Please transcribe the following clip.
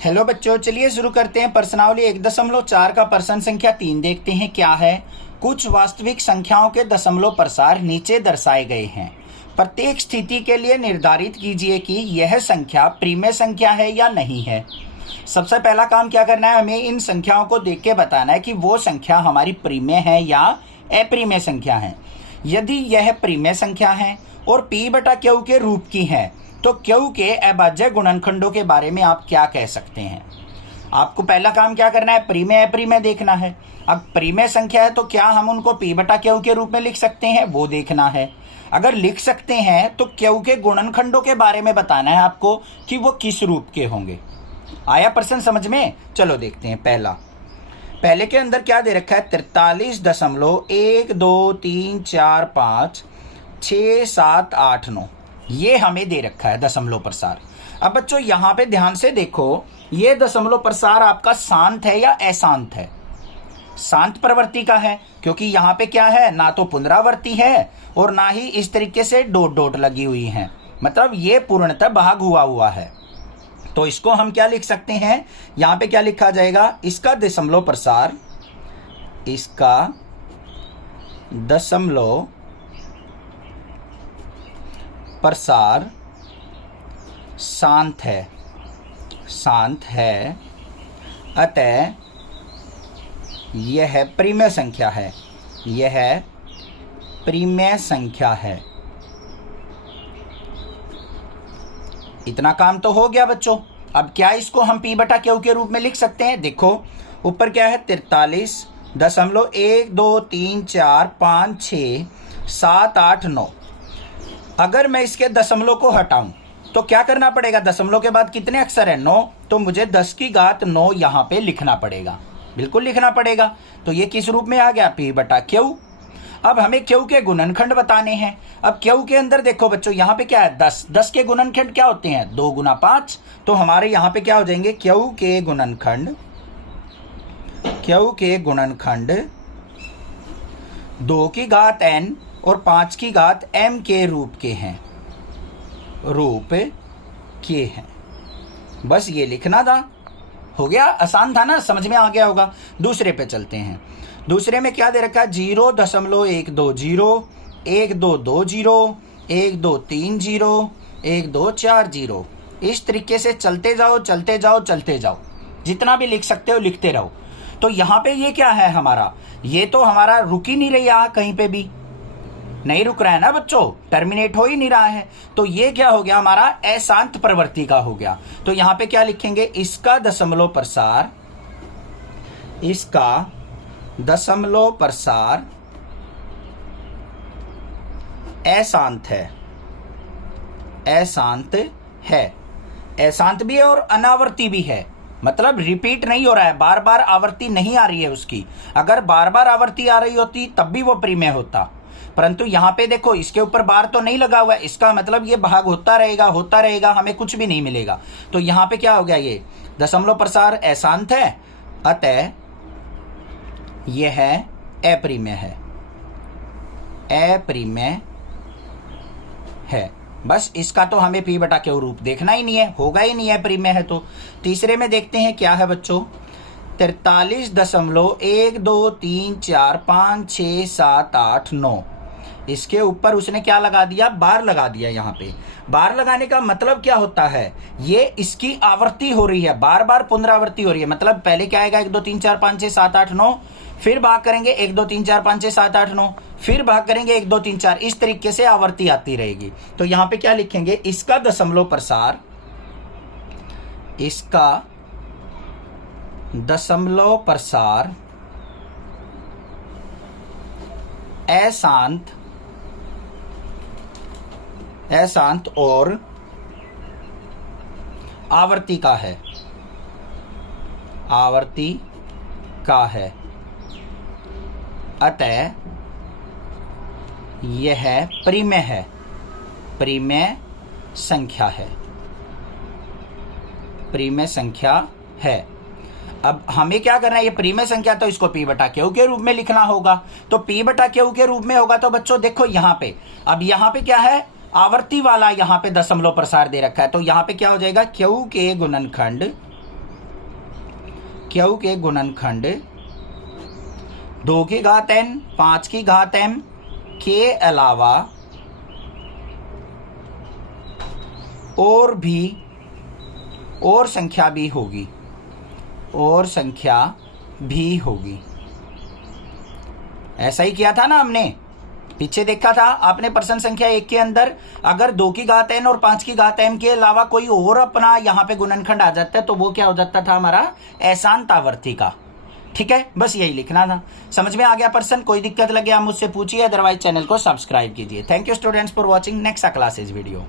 Hello बच्चों, चलिए शुरू करते हैं। प्रश्नावली 1.4 का प्रश्न संख्या 3 देखते हैं क्या है। कुछ वास्तविक संख्याओं के दशमलव प्रसार नीचे दर्शाए गए हैं। प्रत्येक स्थिति के लिए निर्धारित कीजिए कि यह संख्या प्रीमेय संख्या है या नहीं है। सबसे पहला काम क्या करना है, हमें इन संख्याओं को देख के बताना है कि वो संख्या हमारी प्रीमेय है या अप्रीमेय संख्या है। यदि यह प्रीमेय संख्या है और P/Q के रूप की है तो Q के अभाज्य गुणनखंडों के बारे में आप क्या कह सकते हैं। आपको पहला काम क्या करना है, प्रीमेय अप्रीमेय देखना है। अब प्रीमेय संख्या है तो क्या हम उनको P/Q के रूप में लिख सकते हैं, वो देखना है। अगर लिख सकते हैं तो Q के गुणनखंडों के बारे में बताना है आपको कि वो किस रूप के होंगे। आया प्रश्न समझ में? चलो देखते हैं। पहले के अंदर क्या दे रखा है, 43.123456789 ये हमें दे रखा है दशमलव प्रसार। अब बच्चों यहाँ पे ध्यान से देखो, ये दशमलव प्रसार आपका शांत है या अशांत है? शांत प्रवृत्ति का है, क्योंकि यहाँ पे क्या है, ना तो पुनरावृत्ति है और ना ही इस तरीके से डॉट डॉट लगी हुई है, मतलब ये पूर्णतः भाग हुआ है। तो इसको हम क्या लिख सकते हैं, यहाँ पे क्या लिखा जाएगा, इसका दशमलव प्रसार शांत है, अतः यह प्रीमेय संख्या है। इतना काम तो हो गया बच्चों। अब क्या इसको हम P/Q के रूप में लिख सकते हैं? देखो ऊपर क्या है, 43.123456789। अगर मैं इसके दशमलव को हटाऊं तो क्या करना पड़ेगा, दशमलव के बाद कितने अक्षर है, 9, तो मुझे 10 की घात 9 यहाँ पे लिखना पड़ेगा, बिल्कुल लिखना पड़ेगा। तो ये किस रूप में आ गया, P/Q। अब हमें Q के गुणनखंड बताने हैं। अब Q के अंदर देखो बच्चों, यहाँ पे क्या है, 10 के गुणनखंड क्या होते हैं, 2 × 5। तो हमारे यहाँ पे क्या हो जाएंगे, Q के गुणनखंड 2 की घात n और 5 की घात m के रूप के हैं, बस ये लिखना था, हो गया। आसान था ना, समझ में आ गया होगा। दूसरे पे चलते हैं। दूसरे में क्या दे रखा है, 0.120 1220 1230 1240। इस तरीके से चलते जाओ, जितना भी लिख सकते हो लिखते रहो। तो यहाँ पे ये क्या है हमारा, ये तो हमारा रुक ही नहीं रहा, कहीं पे भी नहीं रुक रहा है ना बच्चों, टर्मिनेट हो ही नहीं रहा है। तो ये क्या हो गया, हमारा अशांत प्रवृत्ति का हो गया। तो यहाँ पे क्या लिखेंगे, इसका दशमलव प्रसार अशांत है। अशांत भी है और अनावर्ती भी है, मतलब रिपीट नहीं हो रहा है, बार बार आवृत्ति नहीं आ रही है उसकी। अगर बार बार आवृत्ति आ रही होती तब भी वो प्रीमेय होता, परंतु यहाँ पे देखो इसके ऊपर बार तो नहीं लगा हुआ है, इसका मतलब ये भाग होता रहेगा, हमें कुछ भी नहीं मिलेगा। तो यहाँ पे क्या हो गया, ये दशमलव प्रसार अशांत है, अतः यह अप्रीमेय है। बस इसका तो हमें P/Q रूप देखना ही नहीं है, होगा ही नहीं है, प्रीमेय है। तो तीसरे में देखते हैं क्या है बच्चों, 43.123456789। इसके ऊपर उसने क्या लगा दिया, बार लगा दिया। यहाँ पे बार लगाने का मतलब क्या होता है, ये इसकी आवृत्ति हो रही है, बार बार पुनरावृत्ति हो रही है। मतलब पहले क्या आएगा, 1 2 3 4 5 6 7 8 9, फिर भाग करेंगे 1 2 3 4 5 6 7 8 9, फिर भाग करेंगे 1 2 3 4, इस तरीके से आवृत्ति आती रहेगी। तो यहाँ पे क्या लिखेंगे, इसका दशमलव प्रसार अशांत और आवर्ती का है, अतः यह प्रीमेय संख्या है। अब हमें क्या करना है, ये प्रीमेय संख्या तो इसको P/Q के रूप में लिखना होगा। तो P/Q के रूप में होगा तो बच्चों देखो यहाँ पे, अब यहाँ पे क्या है, आवर्ती वाला यहाँ पे दशमलव प्रसार दे रखा है, तो यहाँ पे क्या हो जाएगा, Q के गुणनखंड क्यू के गुणनखंड 2 की घात n 5 की घात m के अलावा और संख्या भी होगी, और संख्या भी होगी। ऐसा ही किया था ना हमने, पीछे देखा था आपने प्रश्न संख्या 1 के अंदर अगर 2 की घात n और 5 की घात m के अलावा कोई और अपना यहां पे गुणनखंड आ जाता है तो वो क्या हो जाता था हमारा अशांतावर्ती का। ठीक है, बस यही लिखना था। समझ में आ गया प्रश्न? कोई दिक्कत लगे आप मुझसे पूछिए, अदरवाइज चैनल को सब्सक्राइब कीजिए। Thank you students for watching. Next classes video.